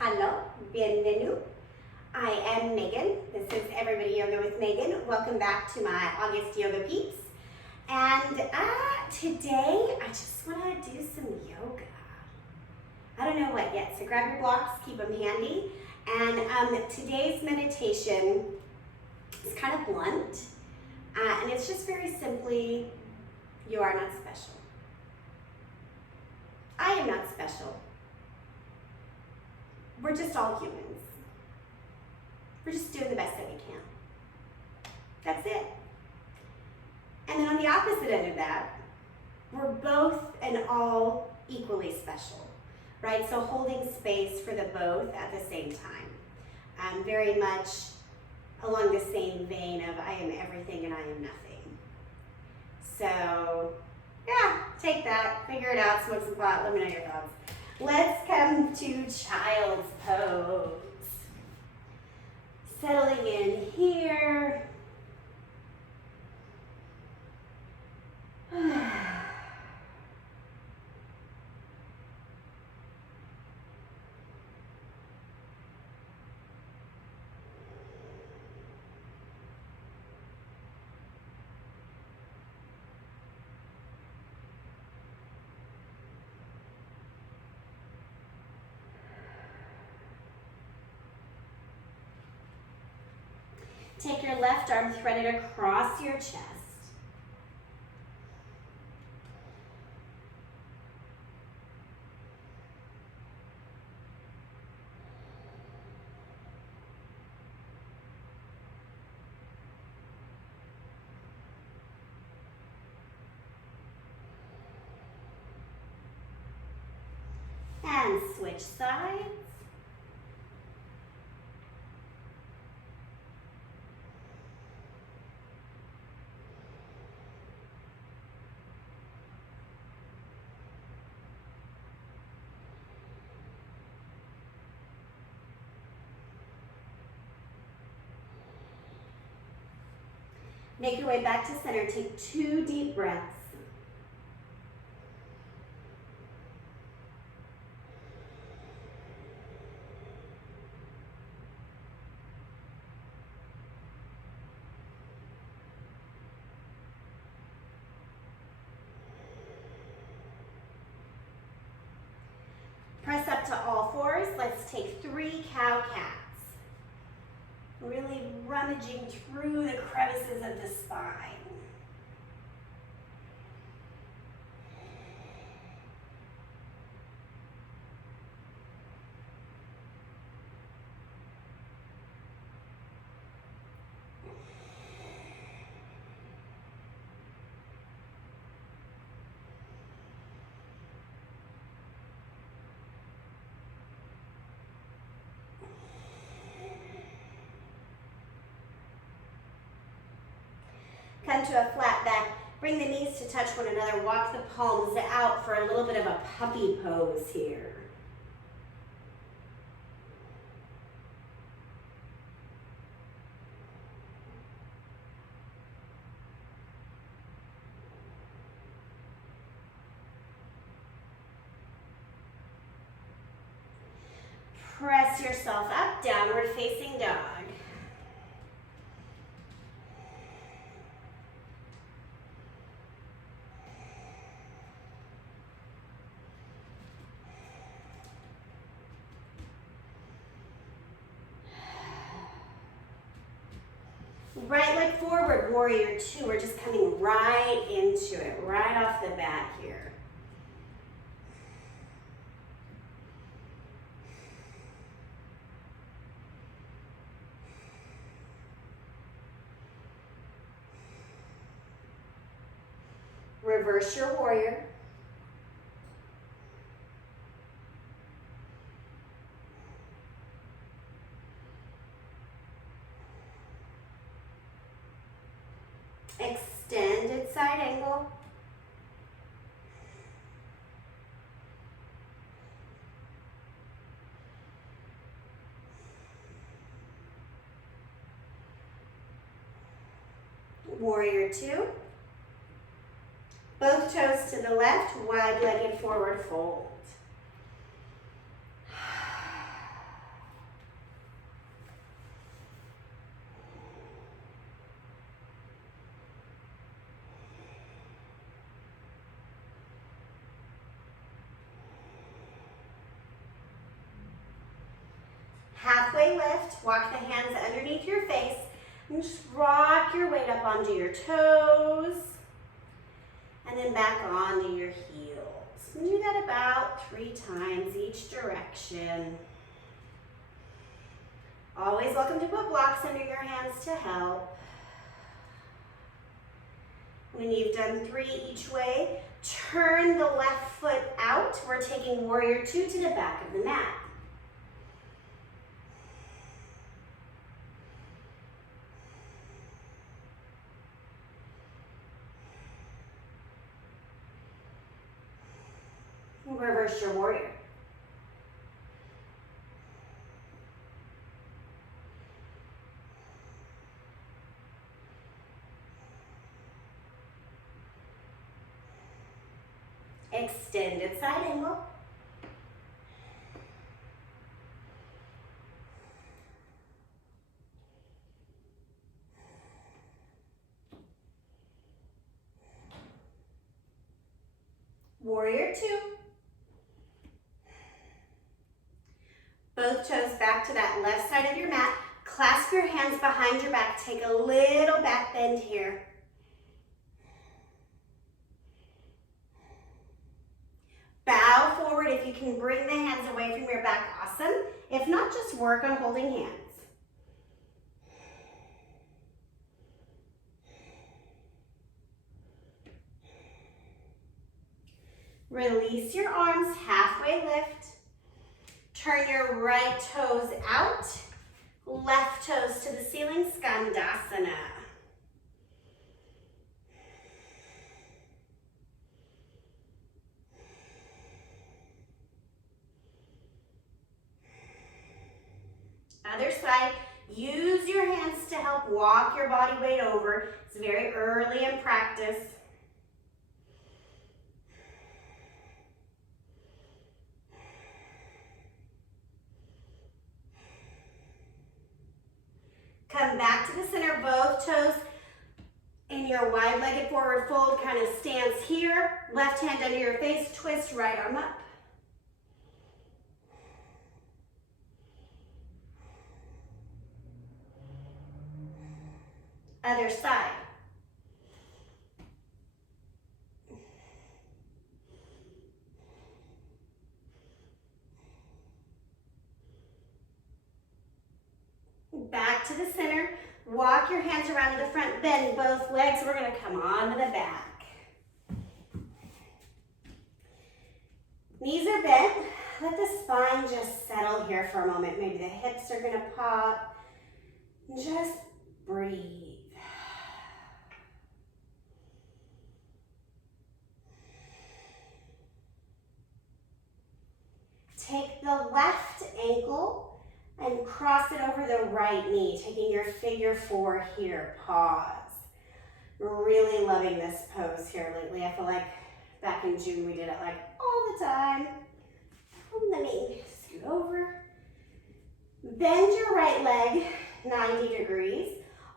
Hello, bienvenue. I am Megan. This is Everybody Yoga with Megan. Welcome back to my August Yoga Peeps. And today I just want to do some yoga. I don't know what yet, so grab your blocks, keep them handy. And today's meditation is kind of blunt, and it's just very simply, you are not special. I am not special. We're just all humans. We're just doing the best that we can. That's it. And then on the opposite end of that, we're both and all equally special, right? So holding space for the both at the same time. Very much along the same vein of I am everything and I am nothing. So yeah, take that, figure it out, smoke some pot, let me know your thoughts. Let's come to child's pose. Settling in here. Take your left arm threaded across your chest. And switch sides. Make your way back to center. Take 2 deep breaths. Press up to all fours. Let's take 3 cow cats. Really rummaging through the crevices of the spine. Come to a flat back. Bring the knees to touch one another. Walk the palms out for a little bit of a puppy pose here. Press yourself up, downward facing dog. Right leg forward, warrior 2. We're just coming right into it, right off the bat here. Reverse your warrior. Extended side angle. Warrior 2. Both toes to the left, wide-legged forward fold. Halfway lift, walk the hands underneath your face, and just rock your weight up onto your toes, and then back onto your heels. And do that about 3 times each direction. Always welcome to put blocks under your hands to help. When you've done 3 each way, turn the left foot out. We're taking warrior 2 to the back of the mat. Reverse your warrior. Extended side angle. Warrior 2. Both toes back to that left side of your mat. Clasp your hands behind your back. Take a little back bend here. Bow forward. If you can bring the hands away from your back, awesome. If not, just work on holding hands. Release your arms, halfway lift. Turn your right toes out, left toes to the ceiling, Skandasana. Other side, use your hands to help walk your body weight over. It's very early in practice. Come back to the center, both toes in your wide-legged forward fold kind of stance here. Left hand under your face, twist, right arm up. Other side. Back to the center. Walk your hands around to the front, bend both legs. We're going to come onto the back. Knees are bent. Let the spine just settle here for a moment. Maybe the hips are going to pop. Just breathe. Take the left ankle and cross it over the right knee, taking your figure 4 here. Pause. Really loving this pose here lately. I feel like back in June we did it like all the time. Let me scoot over. Bend your right leg 90 degrees.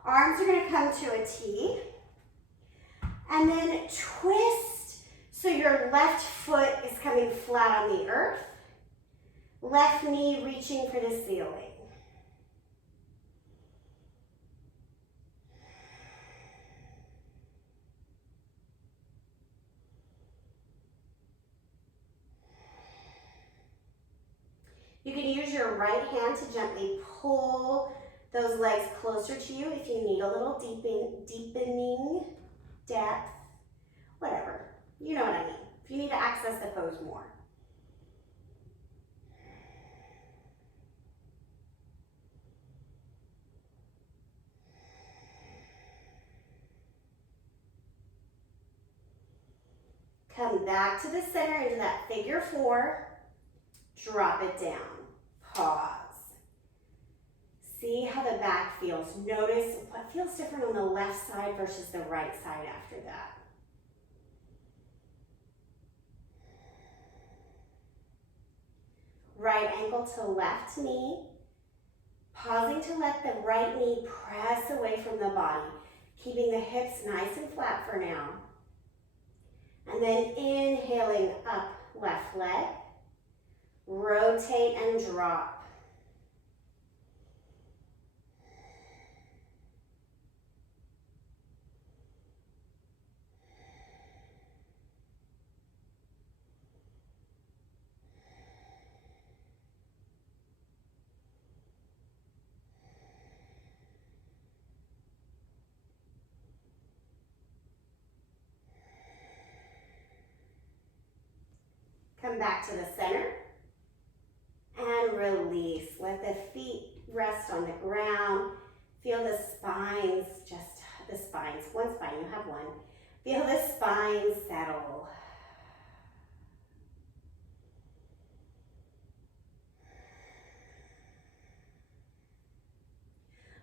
Arms are going to come to a T. And then twist so your left foot is coming flat on the earth. Left knee reaching for the ceiling. You can use your right hand to gently pull those legs closer to you if you need a little deepening depth, whatever. You know what I mean. If you need to access the pose more. Come back to the center into that figure 4. Drop it down. Pause. See how the back feels. Notice what feels different on the left side versus the right side after that. Right ankle to left knee. Pausing to let the right knee press away from the body. Keeping the hips nice and flat for now. And then inhaling up left leg. Rotate and drop. Come back to the center and release. Let the feet rest on the ground. Feel the spines, just the spines. One spine, you have one. Feel the spine settle.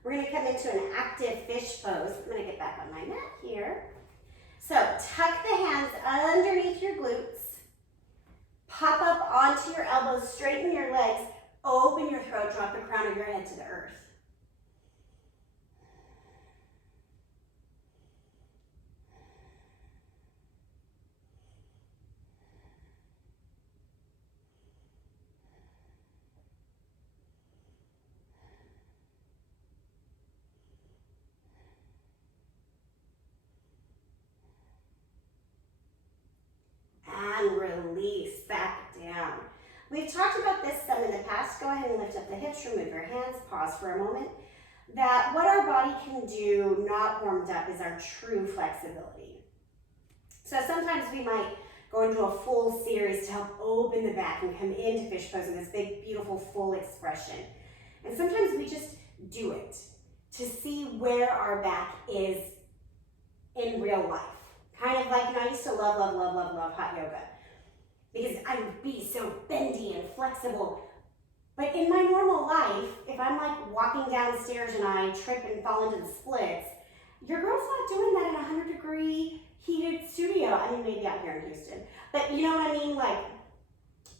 We're going to come into an active fish pose. I'm going to get back on my mat here. So tuck the hands underneath your glutes. Pop up onto your elbows, straighten your legs, open your throat, drop the crown of your head to the earth. And release back down. We've talked about this some in the past. Go ahead and lift up the hips, remove your hands, pause for a moment. That what our body can do, not warmed up, is our true flexibility. So sometimes we might go into a full series to help open the back and come into fish pose in this big, beautiful, full expression. And sometimes we just do it to see where our back is in real life. Kind of like, I used to love hot yoga because I would be so bendy and flexible. But in my normal life, if I'm like walking downstairs and I trip and fall into the splits, your girl's not doing that in a 100-degree heated studio. I mean, maybe out here in Houston. But you know what I mean? Like,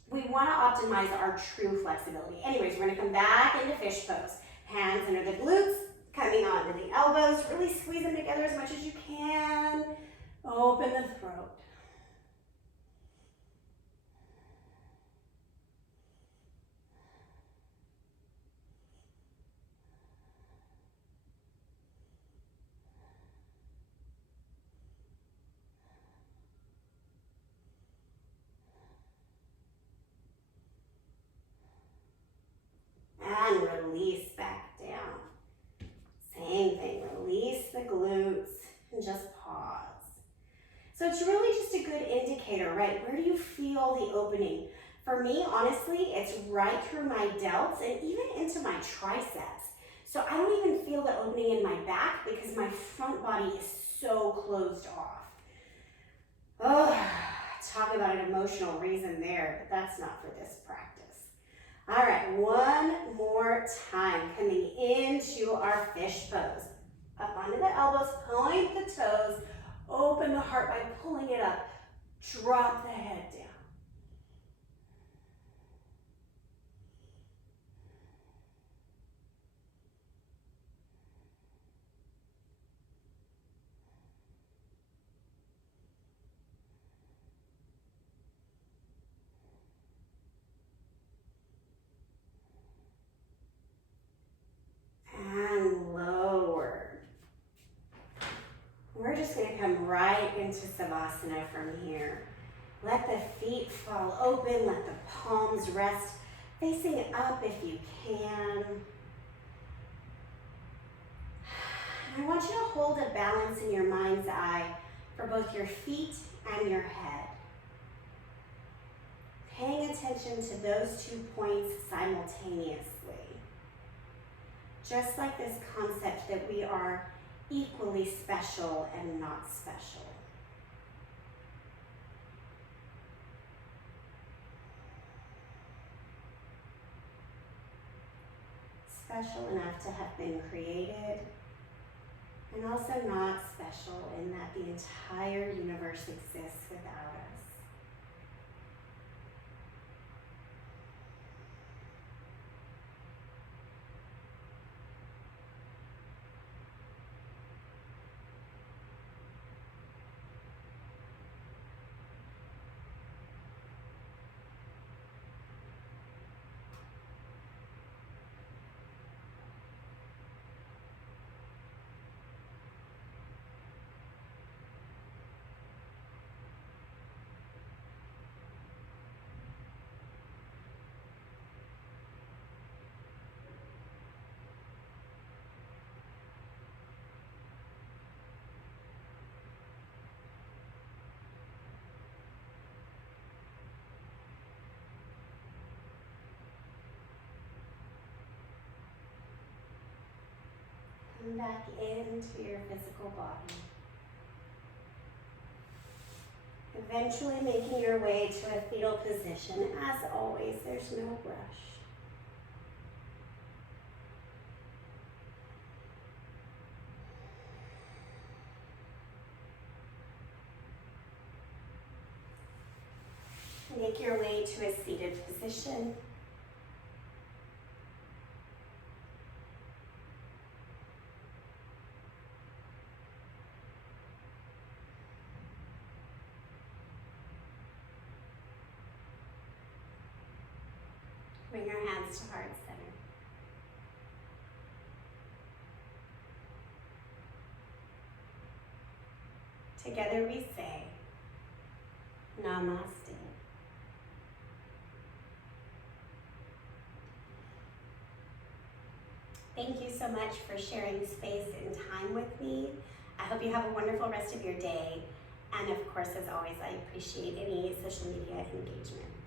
we want to optimize our true flexibility. Anyways, we're going to come back into fish pose. Hands under the glutes, coming onto the elbows. Really squeeze them together as much as you can. Open the throat. And release back down. Same thing, release the glutes and just pause. So it's really just a good indicator, right? Where do you feel the opening? For me, honestly, it's right through my delts and even into my triceps. So I don't even feel the opening in my back because my front body is so closed off. Oh, talk about an emotional reason there, but that's not for this practice. All right, one more time, coming into our fish pose. Up onto the elbows, point the toes, open the heart by pulling it up, drop the head down. And lower. We're just going to come right into Savasana from here. Let the feet fall open, let the palms rest, facing up if you can. And I want you to hold a balance in your mind's eye for both your feet and your head. Paying attention to those 2 points simultaneously. Just like this concept that we are equally special and not special. Special enough to have been created, and also not special in that the entire universe exists without us. come back into your physical body. Eventually making your way to a fetal position. As always, there's no rush. Make your way to a seated position. Bring your hands to heart center. Together we say, Namaste. Thank you so much for sharing space and time with me. I hope you have a wonderful rest of your day. And of course, as always, I appreciate any social media engagement.